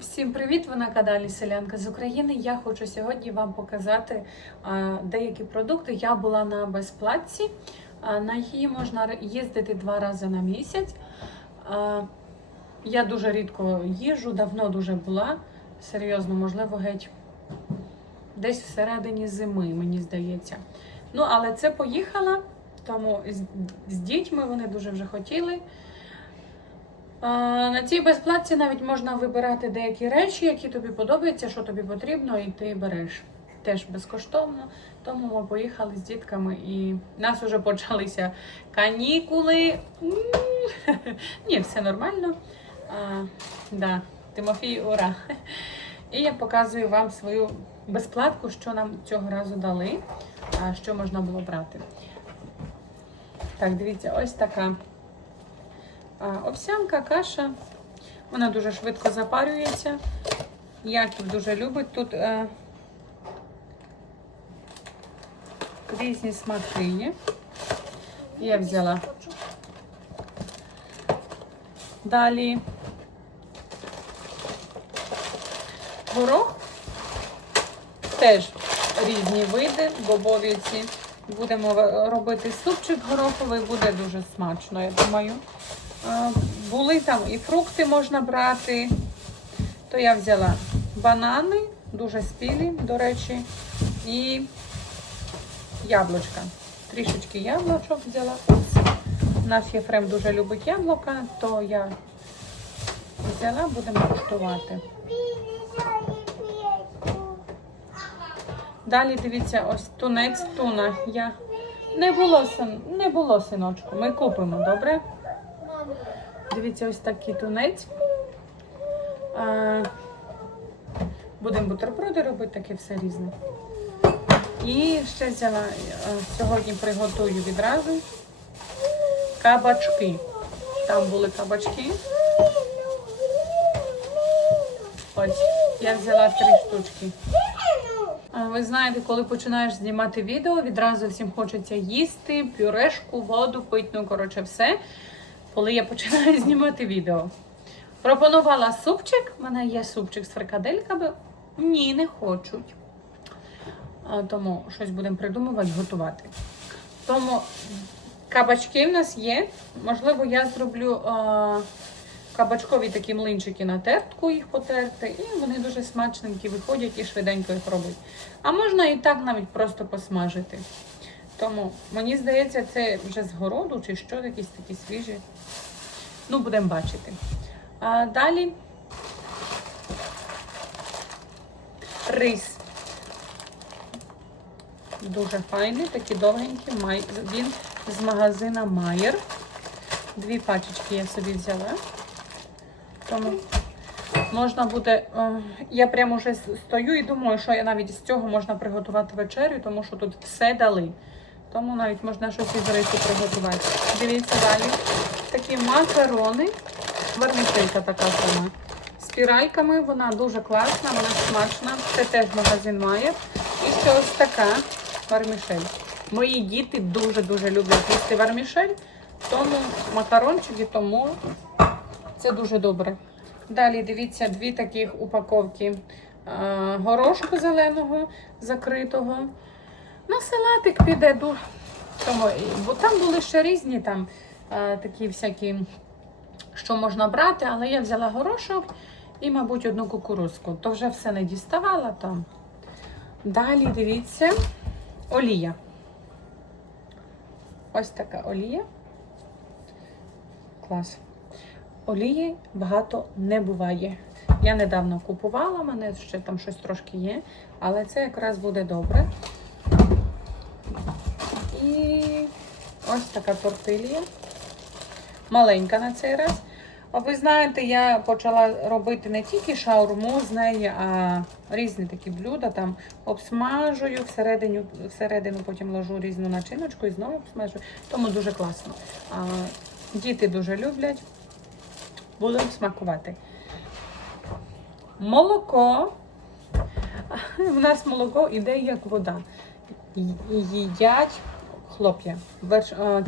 Всім привіт! Ви на каналі Селянка з України. Я хочу сьогодні вам показати деякі продукти. Я була на безплатці. На її можна їздити два рази на місяць. Я дуже рідко їжджу, давно дуже була. Серйозно, можливо, геть десь всередині зими, мені здається. Ну, але це поїхала, тому з дітьми вони дуже вже хотіли. На цій безплатці навіть можна вибирати деякі речі, які тобі подобаються, що тобі потрібно, і ти береш. Теж безкоштовно. Тому ми поїхали з дітками і в нас вже почалися канікули. Ні, все нормально. А, да, Тимофій, ура! І я показую вам свою безплатку, що нам цього разу дали, а що можна було брати. Так, дивіться, ось така овсянка, каша. Вона дуже швидко запарюється. Яків дуже любить. Тут е, різні смаки є. Я взяла. Далі горох. Теж різні види, бобові ці. Будемо робити супчик гороховий, буде дуже смачно, я думаю. Е, Були там і фрукти можна брати. То я взяла банани, дуже спілі, до речі, і яблучка. Трішечки яблучок взяла. Наш Єфрем дуже любить яблука, то я взяла, будемо куштувати. Далі дивіться, ось тунець, туна. Я... Не було, син... не було синочку. Ми купимо, добре? Дивіться, ось такий тунець. Будемо бутерброди робити, таке все різне. І ще взяла, е, сьогодні приготую відразу кабачки. Там були кабачки. Ось, я взяла три штучки. Ви знаєте, коли починаєш знімати відео, відразу всім хочеться їсти, пюрешку, воду, пити, ну коротше, все. Коли я починаю знімати відео. Пропонувала супчик. У мене є супчик з фрикадельками. Ні, не хочуть. Тому щось будемо придумувати, готувати. Тому кабачки в нас є. Можливо, я зроблю а, кабачкові такі млинчики на тертку їх потерти, і вони дуже смачненькі виходять і швиденько їх робить. А можна і так навіть просто посмажити. Тому мені здається, це вже з городу чи що, якісь такі свіжі. Ну, будемо бачити. А далі рис. Дуже файний, такі довгенькі. Він з магазина Майер. Дві пачечки я собі взяла. Тому можна буде. е, Я прямо вже стою і думаю, що я навіть з цього можна приготувати вечерю, тому що тут все дали. Тому навіть можна щось із рису приготувати. Дивіться далі. Такі макарони. Вермішелька така сама. З пірайками, вона дуже класна, вона смачна. Це теж магазин має. І ще ось така вермішель. Мої діти дуже-дуже люблять їсти вермішель, тому макарончики, тому це дуже добре. Далі дивіться дві таких упаковки е, горошку зеленого закритого. На салатик піде. Тому, і- бо там були ще різні там е, такі всякі, що можна брати, але я взяла горошок і, мабуть, одну кукурузку. То вже все не діставала там. Далі дивіться, олія. Ось така олія. Клас. Олії багато не буває. Я недавно купувала, мене ще там щось трошки є, але це якраз буде добре. І ось така тортилія. Маленька на цей раз. Ви знаєте, я почала робити не тільки шаурму з неї, а різні такі блюда. Там обсмажую, всередину, всередину потім ложу різну начиночку і знову обсмажую. Тому дуже класно. А, діти дуже люблять. Будемо смакувати. Молоко. У нас молоко іде як вода. Їдять хлоп'я,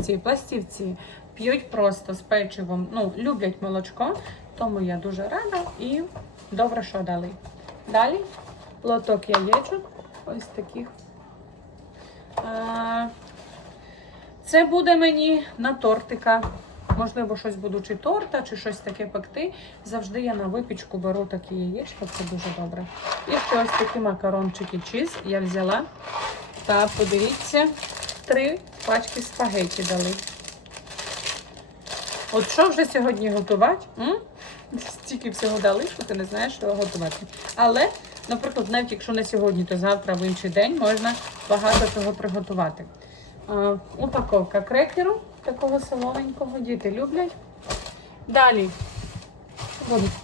ці пластівці п'ють просто з печивом. Ну, люблять молочко, тому я дуже рада і Добре, що дали. Далі лоток яєчок. Ось таких. Це буде мені на тортика. Можливо, щось буду чи торта, чи щось таке пекти. Завжди я на випічку беру такі яєчка, це дуже добре. І ще ось такі макарончики чіз я взяла. Та подивіться, три пачки спагеті дали. От що вже сьогодні готувати? М? Стільки всього дали, що ти не знаєш, що готувати. Але, наприклад, навіть якщо не сьогодні, то завтра в інший день можна багато чого приготувати. А, упаковка крекеру такого солоненького, діти люблять. Далі,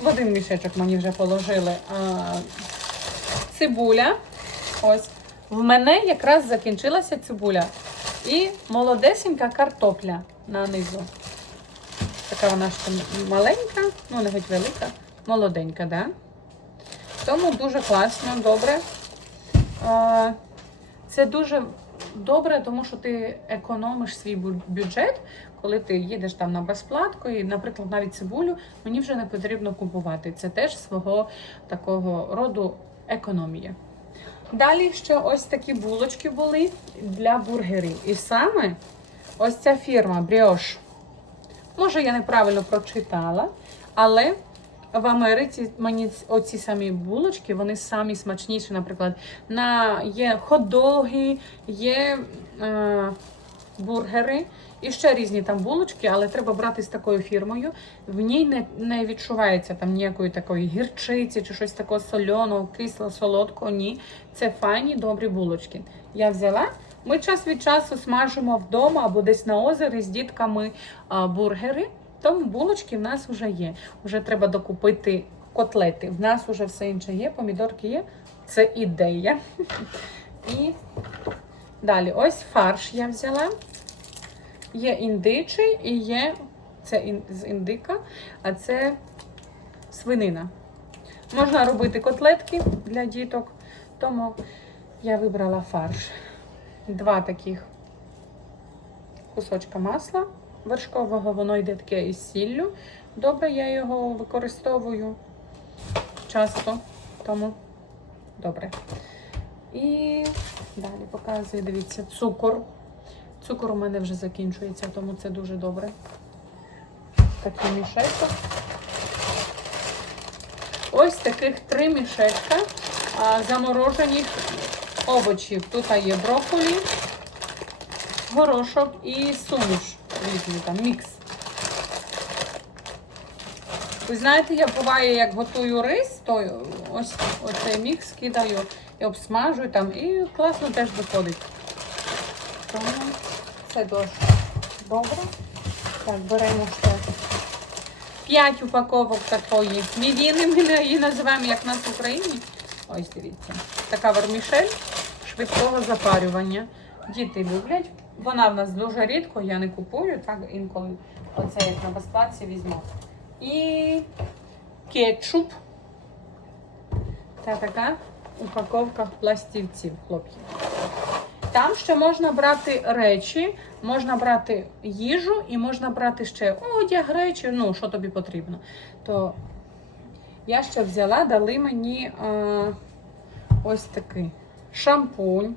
в один мішечок мені вже положили а, цибуля. Ось. В мене якраз закінчилася цибуля. І молодесенька картопля на низу. Така вона ще маленька, ну не геть велика, молоденька, да? Тому дуже класно, добре. Це дуже добре, тому що ти економиш свій бюджет, коли ти їдеш там на безплатку, і, наприклад, навіть цибулю мені вже не потрібно купувати. Це теж свого такого роду економія. Далі ще ось такі булочки були для бургерів. І саме ось ця фірма Brioche. Може, я неправильно прочитала, але в Америці мені оці самі булочки, вони самі смачніші, наприклад, на є хот-доги, є е, бургери і ще різні там булочки, але треба брати з такою фірмою. В ній не, не відчувається там ніякої такої гірчиці чи щось такого сольоного, кисло, солодкого. Ні, це файні добрі булочки. Я взяла. Ми час від часу смажимо вдома або десь на озері з дітками бургери. Тому булочки в нас вже є. Вже треба докупити котлети. В нас вже все інше є, помідорки є. Це ідея. І далі, ось фарш я взяла. Є індичий і є це з індика, а це свинина. Можна робити котлетки для діток, тому я вибрала фарш. Два таких кусочка масла вершкового, воно йде таке із сіллю. Добре, я його використовую часто, тому добре. І далі показую, дивіться, цукор. Цукор у мене вже закінчується, тому це дуже добре. Такий мішечок. Ось таких три мішечка заморожених овочів. Тут є брокколі, горошок і суміш. Різний там мікс. Ви знаєте, я буває, як готую рис, то ось оцей мікс кидаю і обсмажую там, і класно теж виходить. Тому це дуже добре. Так, беремо ще 5 упаковок такої мівіни, ми її називаємо, як нас в Україні. Ось дивіться. Така вермішель швидкого запарювання. Діти люблять. Вона в нас дуже рідко, я не купую, так інколи оце як на безплатці візьму. І кетчуп. Та така упаковка пластівців, хлопці. Там ще можна брати речі, можна брати їжу і можна брати ще одяг, речі, ну, що тобі потрібно. То я ще взяла, дали мені е, ось такий шампунь.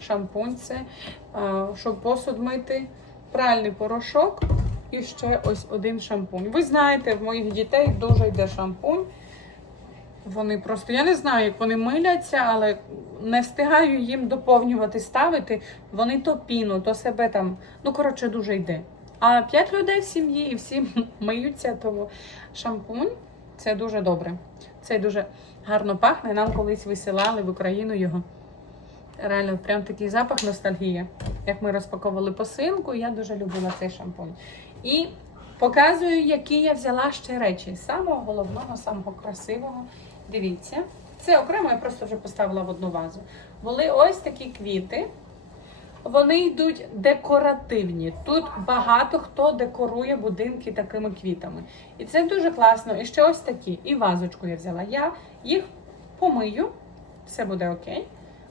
Шампунь це, е, щоб посуд мити, пральний порошок і ще ось один шампунь. Ви знаєте, в моїх дітей дуже йде шампунь. Вони просто, я не знаю, як вони миляться, але не встигаю їм доповнювати, ставити. Вони то піну, то себе там. Ну, коротше, дуже йде. А п'ять людей в сім'ї і всі миються, тому шампунь це дуже добре. Це дуже гарно пахне. Нам колись висилали в Україну його. Реально, прям такий запах ностальгія. Як ми розпаковували посилку, я дуже любила цей шампунь. І показую, які я взяла ще речі. Самого головного, самого красивого. Дивіться. Це окремо, я просто вже поставила в одну вазу. Були ось такі квіти. Вони йдуть декоративні. Тут багато хто декорує будинки такими квітами. І це дуже класно. І ще ось такі. І вазочку я взяла. Я їх помию, все буде окей.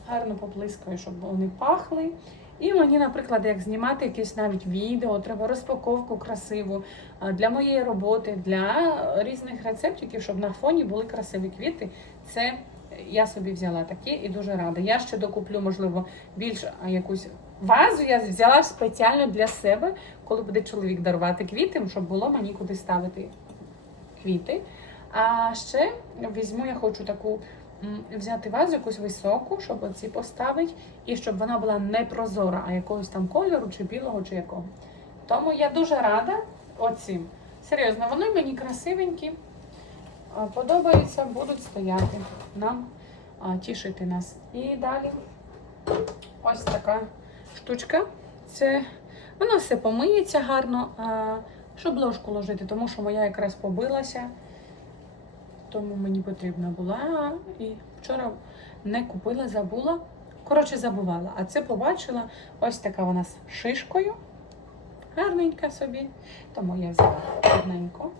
Гарно поплискаю, щоб вони пахли. І мені, наприклад, як знімати якесь навіть відео, треба розпаковку красиву для моєї роботи, для різних рецептиків, щоб на фоні були красиві квіти. Це я собі взяла такі і дуже рада. Я ще докуплю, можливо, більш якусь вазу. Я взяла спеціально для себе, коли буде чоловік дарувати квіти, щоб було мені куди ставити квіти. А ще візьму, я хочу таку взяти вазу якусь високу, щоб оці поставити, і щоб вона була не прозора, а якогось там кольору, чи білого, чи якого. Тому я дуже рада оцим. Серйозно, вони мені красивенькі, подобаються, будуть стояти нам тішити нас. І далі ось така штучка. Це воно все помиється гарно, щоб ложку ложити, тому що моя якраз побилася. Тому мені потрібна була. І вчора не купила, забула. Коротше, забувала. А це побачила. Ось така вона з шишкою. Гарненька собі. Тому я взяла одненько.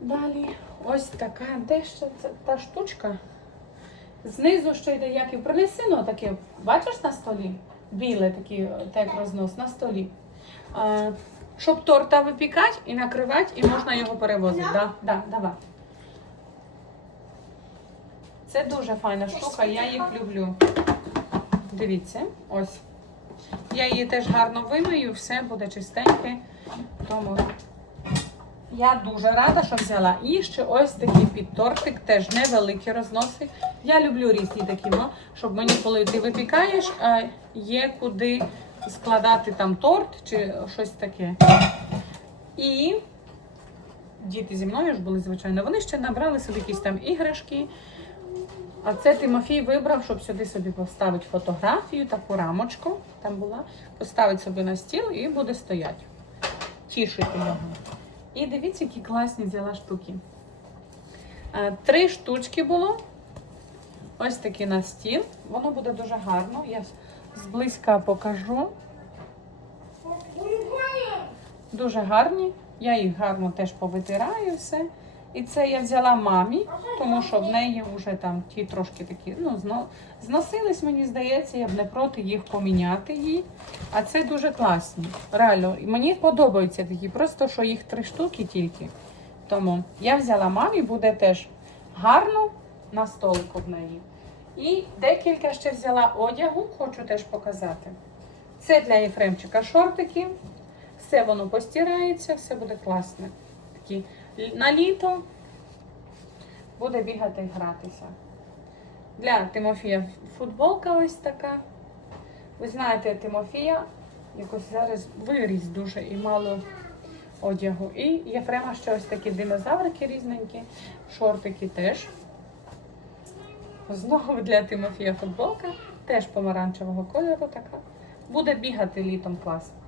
Далі ось така, де ще це та штучка? Знизу ще йде як і принеси, ну таке, бачиш на столі? Біле такі, так рознос на столі. А, щоб торта випікати і накривати, і можна його перевозити. Да, да, давай. Це дуже файна штука, я їх люблю. Дивіться, ось. Я її теж гарно вимию, все буде чистеньке. Тому я дуже рада, що взяла. І ще ось такий підтортик, теж невеликі розноси. Я люблю різні такі, ну, щоб мені, коли ти випікаєш, а, є куди складати там торт чи щось таке. І діти зі мною ж були, звичайно, вони ще набрали собі якісь там іграшки. А це Тимофій вибрав, щоб сюди собі поставити фотографію, таку рамочку там була, поставить собі на стіл і буде стояти. Тішити його. І дивіться, які класні взяла штуки. Е, Три штучки було. Ось такі на стіл. Воно буде дуже гарно. Я зблизька покажу. Дуже гарні. Я їх гарно теж повитираю все. І це я взяла мамі, тому що в неї вже там ті трошки такі, ну, зносились, мені здається, я б не проти їх поміняти їй. А це дуже класні. Реально, мені подобаються такі, просто що їх три штуки тільки. Тому я взяла мамі, буде теж гарно на столику в неї. І декілька ще взяла одягу, хочу теж показати. Це для Єфремчика шортики. Все воно постирається, все буде класне. Такі на літо буде бігати і гратися. Для Тимофія футболка ось така. Ви знаєте, Тимофія якось зараз виріс дуже і мало одягу. І Єфрема ще ось такі динозаврики різненькі, шортики теж. Знову для Тимофія футболка, теж помаранчевого кольору така. Буде бігати літом класно.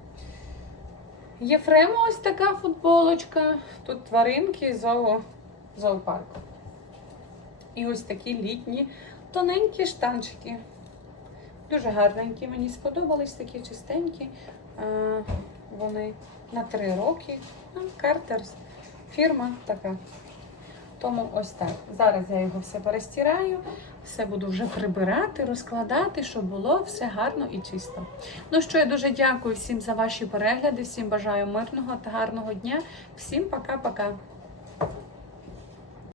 Єфрема ось така футболочка. Тут тваринки зоо, зоопарку. І ось такі літні тоненькі штанчики. Дуже гарненькі, мені сподобались такі чистенькі. Вони на три роки. Картерс. Фірма така. Тому ось так. Зараз я його все перестираю, все буду вже прибирати, розкладати, щоб було все гарно і чисто. Ну що, я дуже дякую всім за ваші перегляди, всім бажаю мирного та гарного дня. Всім пока-пока.